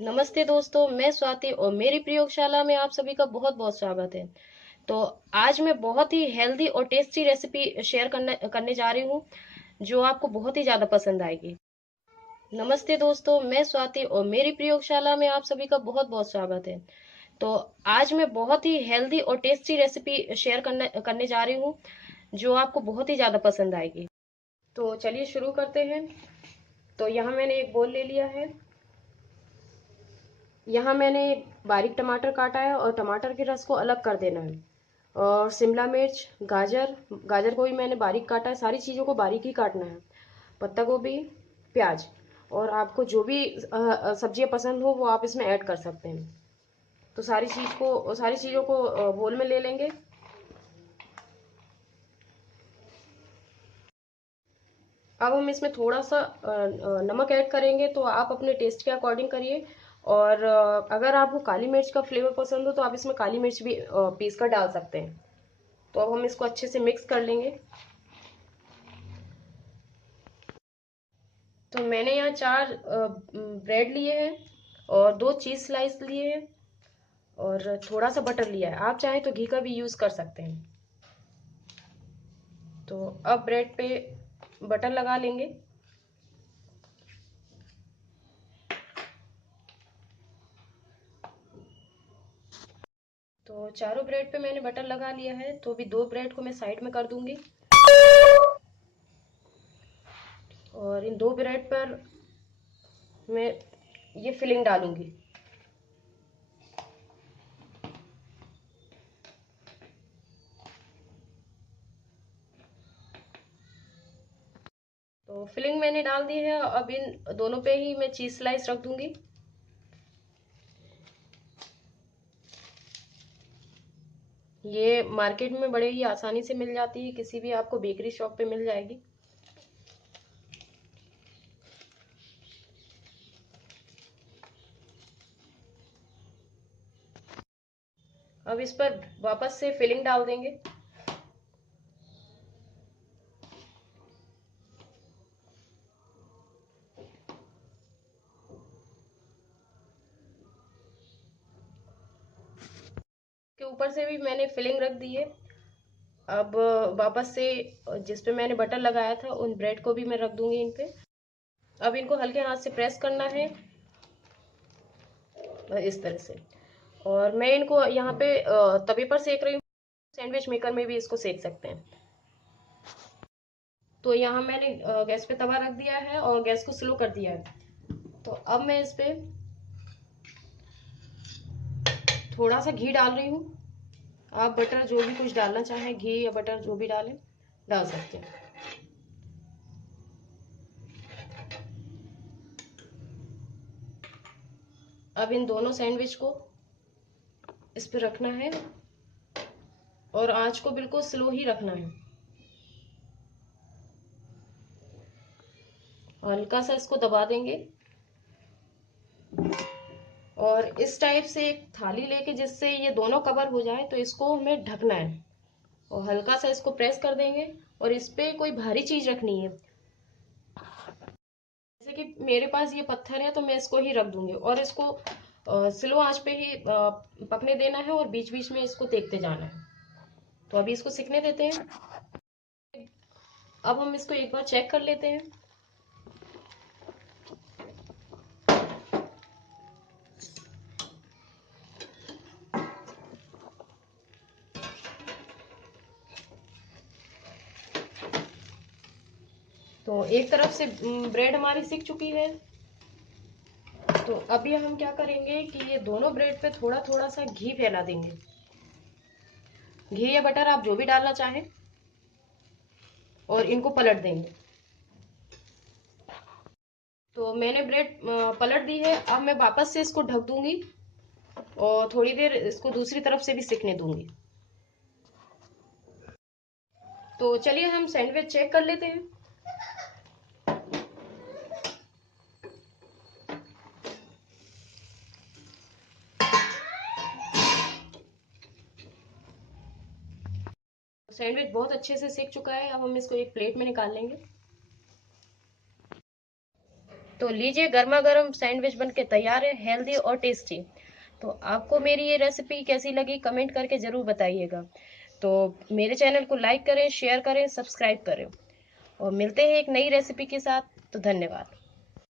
नमस्ते दोस्तों, मैं स्वाति और मेरी प्रयोगशाला में आप सभी का बहुत बहुत स्वागत है। तो आज मैं बहुत ही हेल्दी और टेस्टी रेसिपी शेयर करने करने जा रही हूँ जो आपको बहुत ही ज़्यादा पसंद आएगी। नमस्ते दोस्तों, मैं स्वाति और मेरी प्रयोगशाला में आप सभी का बहुत बहुत स्वागत है। तो आज मैं बहुत ही हेल्दी और टेस्टी रेसिपी शेयर करने करने जा रही हूँ जो आपको बहुत ही ज़्यादा पसंद आएगी। तो चलिए शुरू करते हैं। तो यहाँ मैंने एक बोल ले लिया है। यहाँ मैंने बारीक टमाटर काटा है और टमाटर के रस को अलग कर देना है। और शिमला मिर्च, गाजर गाजर को भी मैंने बारीक काटा है। सारी चीज़ों को बारीक ही काटना है। पत्ता गोभी, प्याज, और आपको जो भी सब्जियां पसंद हो वो आप इसमें ऐड कर सकते हैं। तो सारी चीज़ों को बोल में ले लेंगे। अब हम इसमें थोड़ा सा नमक ऐड करेंगे, तो आप अपने टेस्ट के अकॉर्डिंग करिए। और अगर आपको काली मिर्च का फ्लेवर पसंद हो तो आप इसमें काली मिर्च भी पीस कर डाल सकते हैं। तो अब हम इसको अच्छे से मिक्स कर लेंगे। तो मैंने यहाँ 4 ब्रेड लिए हैं और 2 चीज़ स्लाइस लिए हैं और थोड़ा सा बटर लिया है। आप चाहें तो घी का भी यूज़ कर सकते हैं। तो अब ब्रेड पे बटर लगा लेंगे। तो चारों ब्रेड पे मैंने बटर लगा लिया है, तो अभी 2 ब्रेड को मैं साइड में कर दूंगी और इन 2 ब्रेड पर मैं ये फिलिंग डालूंगी। तो फिलिंग मैंने डाल दी है। अब इन दोनों पे ही मैं चीज़ स्लाइस रख दूंगी। ये मार्केट में बड़े ही आसानी से मिल जाती है, किसी भी आपको बेकरी शॉप पे मिल जाएगी। अब इस पर वापस से फिलिंग डाल देंगे। के ऊपर से भी मैंने फिलिंग रख दी है। अब वापस से जिस पे मैंने बटर लगाया था उन ब्रेड को भी मैं रख दूंगी इन पे। अब इनको हल्के हाथ से प्रेस करना है इस तरह से। और मैं इनको यहाँ पे तवे पर सेक रही हूँ। सैंडविच मेकर में भी इसको सेक सकते हैं। तो यहाँ मैंने गैस पे तवा रख दिया है और गैस को स्लो कर दिया है। तो अब मैं इस पे थोड़ा सा घी डाल रही हूँ। आप बटर जो भी कुछ डालना चाहें, घी या बटर जो भी डालें डाल सकते हैं। अब इन दोनों सैंडविच को इस पे रखना है और आंच को बिल्कुल स्लो ही रखना है। हल्का सा इसको दबा देंगे और इस टाइप से एक थाली लेके जिससे ये दोनों कवर हो जाए तो इसको हमें ढकना है और हल्का सा इसको प्रेस कर देंगे। और इस पे कोई भारी चीज रखनी है, जैसे कि मेरे पास ये पत्थर है तो मैं इसको ही रख दूंगी और इसको स्लो आंच पे ही पकने देना है और बीच बीच में इसको देखते जाना है। तो अभी इसको सिकने देते हैं। अब हम इसको एक बार चेक कर लेते हैं। तो एक तरफ से ब्रेड हमारी सिक चुकी है। तो अभी हम क्या करेंगे कि ये दोनों ब्रेड पे थोड़ा थोड़ा सा घी फैला देंगे। घी या बटर आप जो भी डालना चाहें और इनको पलट देंगे। तो मैंने ब्रेड पलट दी है। अब मैं वापस से इसको ढक दूंगी और थोड़ी देर इसको दूसरी तरफ से भी सिकने दूंगी। तो चलिए हम सैंडविच चेक कर लेते हैं। सैंडविच बहुत अच्छे से सिक चुका है। अब हम इसको एक प्लेट में निकाल लेंगे। तो लीजिए, गर्मा गर्म सैंडविच बन के तैयार है, हेल्दी और टेस्टी। तो आपको मेरी ये रेसिपी कैसी लगी, कमेंट करके ज़रूर बताइएगा। तो मेरे चैनल को लाइक करें, शेयर करें, सब्सक्राइब करें, और मिलते हैं एक नई रेसिपी के साथ। तो धन्यवाद।